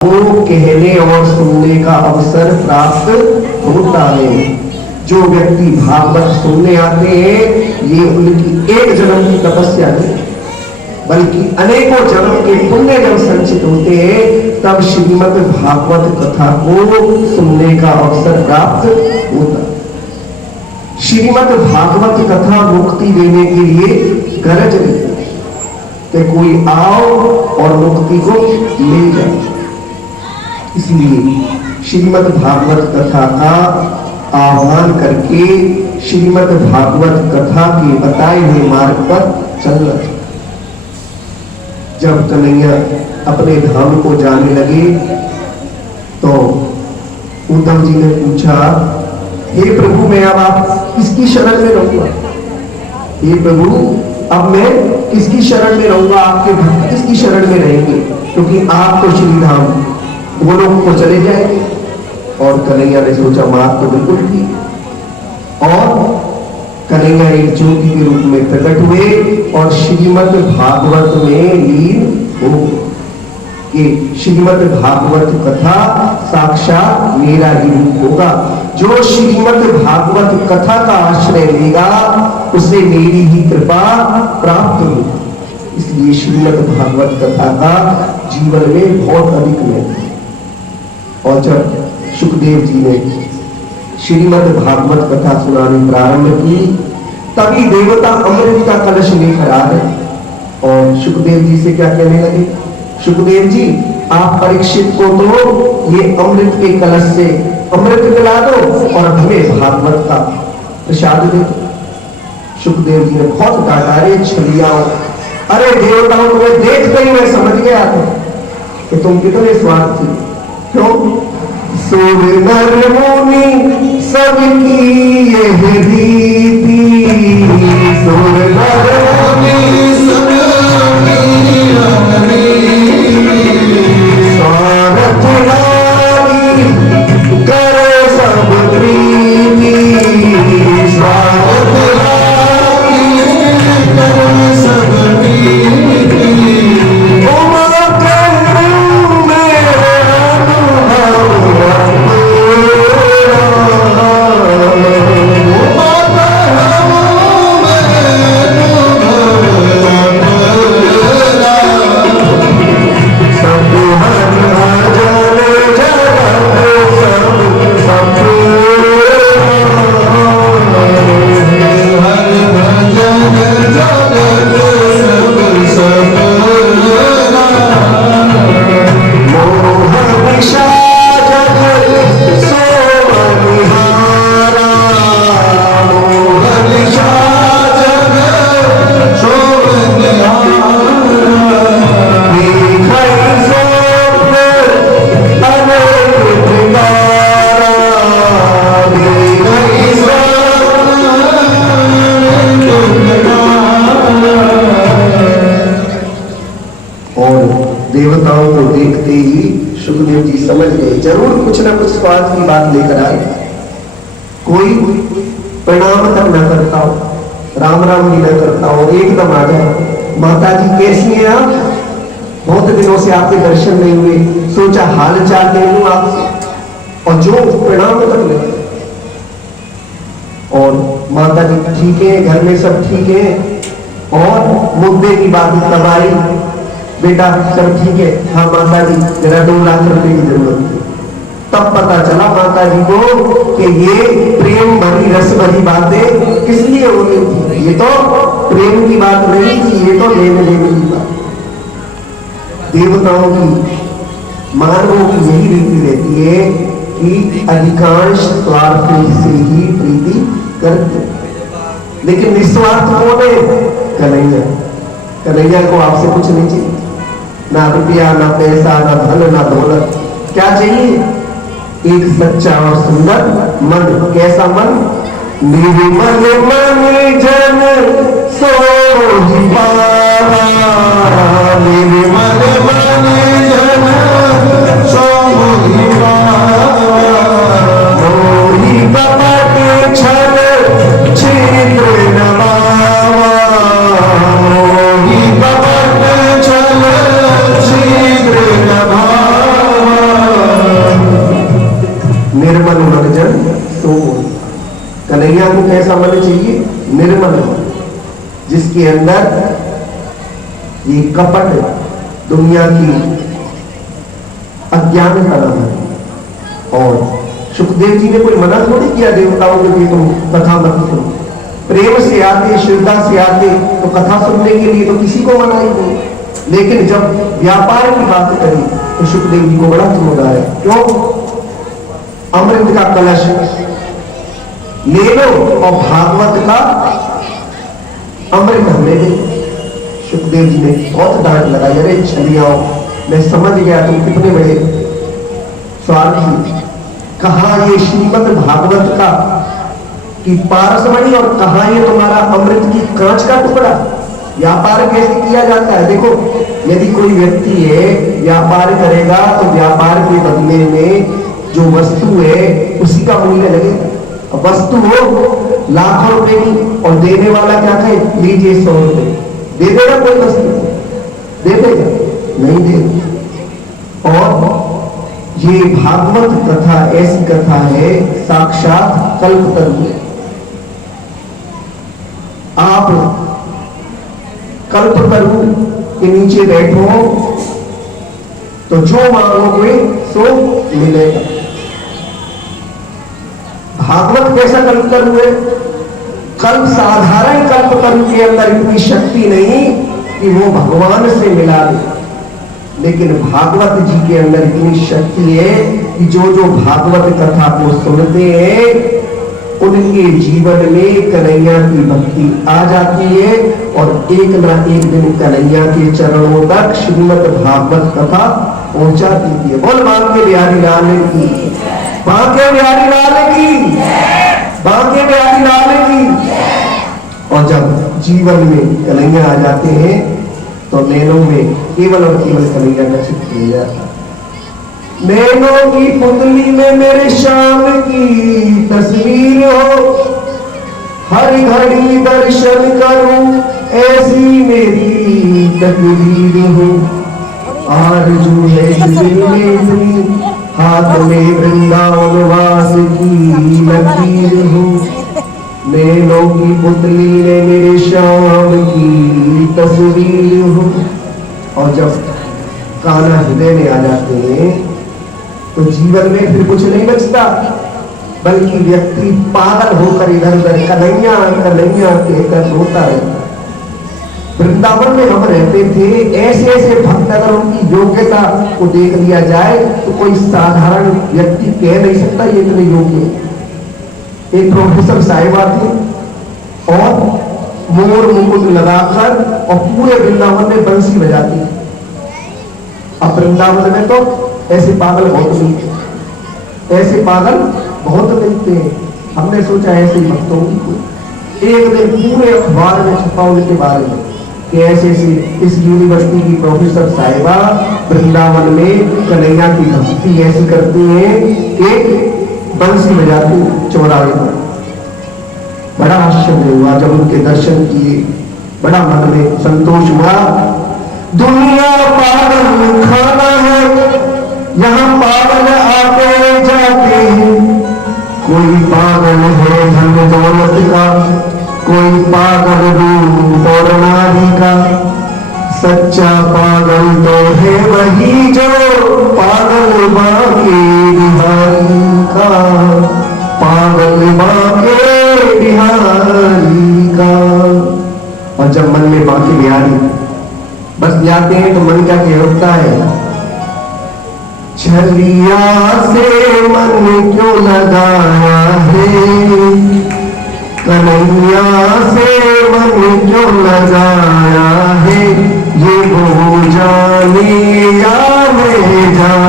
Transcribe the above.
को कहने और सुनने का अवसर प्राप्त होता है। जो व्यक्ति भागवत सुनने आते हैं ये उनकी एक जन्म की तपस्या नहीं बल्कि अनेकों जन्म के पुण्य जब संचित होते हैं तब श्रीमद् भागवत कथा को सुनने का अवसर प्राप्त होता है। श्रीमद् भागवत कथा मुक्ति देने के लिए गरज नहीं कि कोई आओ और मुक्ति को ले जाए। इसलिए श्रीमद् भागवत कथा का आह्वान करके श्रीमद् भागवत कथा के बताए हुए मार्ग पर चलना। जब कन्हैया अपने धाम को जाने लगे तो उद्धव जी ने पूछा, हे प्रभु मैं अब आप किसकी शरण में रहूंगा? हे प्रभु अब मैं किसकी शरण में रहूंगा? आपके भक्त किसकी शरण में रहेंगे? क्योंकि आप तो श्री धाम वो लोग को चले जाएंगे। और कन्हैया ने सोचा बात तो बिल्कुल ठीक। और कन्हैया एक ज्योति के रूप में प्रकट हुए और श्रीमद् भागवत में लीन हो कि श्रीमद् भागवत कथा साक्षात मेरा ही रूप होगा। जो श्रीमद् भागवत कथा का आश्रय लेगा उसे मेरी ही कृपा प्राप्त होगी। इसलिए श्रीमद् भागवत कथा का जीवन में बहुत अधिक महत्व। और जब सुखदेव जी ने श्रीमद् भागवत कथा सुनानी प्रारंभ की तभी देवता अमृत का कलश लेकर आ गए और सुखदेव जी से क्या कहने लगे, सुखदेव जी आप परीक्षित को तो ये अमृत के कलश से अमृत पिला दो और हमें भागवत का प्रसाद दे दो। सुखदेव जी ने बहुत डांटा, अरे छलियाओ, अरे देवताओं तुम्हें देखते ही मैं समझ गया था कि तुम कितने स्वार्थी। क्यों? सुर नर मुनि सबकी यह रीति, सुर नर मुनि सबकी यह रीति, स्वार्थ नारी करे सब प्रीति, स्वार्थ नारी करे सब प्रीति। देवताओं को देखते ही सुखदेव जी समझ गए जरूर कुछ ना कुछ स्वार्थ की बात लेकर आए। कोई प्रणाम तक न करता हो, राम राम भी न करता हो, एकदम आ जाए, माता जी कैसी हैं आप? बहुत दिनों से आपके दर्शन नहीं हुए, सोचा हाल चाल ले लूं आपसे। और जो प्रणाम तक नहीं। और माता जी ठीक है, घर में सब ठीक है। और मुद्दे की बात तब आई, बेटा सब ठीक है? हाँ माता जी जरा 2 लाख रुपए की जरूरत थी। तब पता चला माता जी को कि ये प्रेम भरी रस भरी बातें किस लिए हो रही थी। ये तो प्रेम की बात नहीं थी, ये तो लेने देने की बात। देवताओं की मानवों की यही रीति रहती है कि अधिकांश स्वार्थ से ही प्रीति करते, लेकिन निस्वार्थ कौन है? कन्हैया। कन्हैया को आपसे कुछ नहीं चाहिए, ना रुपया, ना पैसा, ना धन, ना दौलत। क्या चाहिए? एक सच्चा और सुंदर मन। कैसा मन? निर्मल मन जन सोहि पावा, निर्मल मन जन सोहि पावा, मोहि कपट छल छिद्र नमावा, मोहि कपट छल छिद्र नमावा। कन्हैया को कैसा मन चाहिए? निर्मल मन, जिसके अंदर ये कपट दुनिया की अज्ञानता न है। और सुखदेव जी ने कोई मना थोड़ी किया देवताओं को कि तुम कथा मत सुनो, प्रेम से आते, श्रद्धा से आते तो कथा सुनने के लिए तो किसी को मना ही नहीं। लेकिन जब व्यापार की बात करी तो सुखदेव जी को बड़ा क्रोध आया। क्यों? अमृत का कलश ले लो और भागवत का अमृत हमें दे। सुखदेव जी ने बहुत डांट लगाई, अरे छलियाओ, मैं समझ गया तुम कितने बड़े स्वार्थी। कहा ये श्रीमद् भागवत का की पारसमणि और कहा ये तुम्हारा अमृत की कांच का टुकड़ा। व्यापार कैसे किया जाता है? देखो, यदि कोई व्यक्ति है व्यापार करेगा तो व्यापार के बदले में जो वस्तु है उसी का मूल्य लगेगा। वस्तु हो लाखों रुपए की और देने वाला क्या कहे, लीजिए 100 रुपए, दे देगा कोई वस्तु? दे देगा? नहीं देगा। और ये भागवत कथा ऐसी कथा है साक्षात कल्पतरु है। आप कल्पतरु के नीचे बैठो तो जो मांगोगे सो मिलेगा। भागवत कैसा कल्पतरु है? कल्प साधारण कल्पतरु के अंदर इतनी शक्ति नहीं कि वो भगवान से मिला दे, लेकिन भागवत जी के अंदर इतनी शक्ति है कि जो जो भागवत कथा को सुनते हैं उनके जीवन में कन्हैया की भक्ति आ जाती है और एक ना एक दिन कन्हैया के चरणों तक श्रीमद् भागवत कथा पहुंचा देती है। बोल बांके बिहारी लाल की, बांके बिहारी लाल की, बांके बिहारी लाल की। और जब जीवन में कन्हैया आ जाते हैं तो नैनों में केवल और केवल कन्हैया का चित्र किया जाता है। नैनों की पुतली में मेरे श्याम की तस्वीर हो, हर घड़ी दर्शन करूं ऐसी मेरी तकदीर हो। आरज़ू है दिल में इतनी, हाथ में वृंदावन वास की लकीर हो। नैनों की पुतली में मेरे श्याम की तस्वीर हो। और जब कान्हा हृदय में आ जाते हैं तो जीवन में फिर कुछ नहीं बचता, बल्कि व्यक्ति पागल होकर इधर उधर कन्हैया कन्हैया कहकर रोता रहता। वृंदावन में हम रहते थे, ऐसे ऐसे भक्त अगर उनकी योग्यता को देख लिया जाए तो कोई साधारण व्यक्ति कह नहीं सकता ये इतने योग्य। एक प्रोफेसर साहिबा थे और मोर मुकुट लगाकर और पूरे वृंदावन में बंसी बजाती। अब वृंदावन में तो ऐसे पागल बहुत मिलते, ऐसे पागल बहुत मिलते हैं। हमने सोचा ऐसे भक्तों को एक दिन पूरे अखबार में छपा उनके बारे में कि ऐसे ऐसे इस यूनिवर्सिटी की प्रोफेसर साहिबा वृंदावन में कन्हैया की भक्ति ऐसी करती हैं, एक बंसी बजाती चौराहे पर। बड़ा आश्चर्य हुआ जब उनके दर्शन किए, बड़ा मन में संतोष हुआ। दुनिया पागल खाना है, यहाँ पागल आते जाते हैं। कोई पागल है धन दौलत का, कोई पागल रूप और नारी का। सच्चा पागल तो है वही जो पागल बाके बिहारी का, पागल बाके बिहारी का। और जब मन में बाके बिहारी बस जाते हैं तो मन क्या कहता है, छलिया से मन क्यों लगाया है, कन्हैया से मन क्यों लगाया है। ये वो जाने या मैं जाने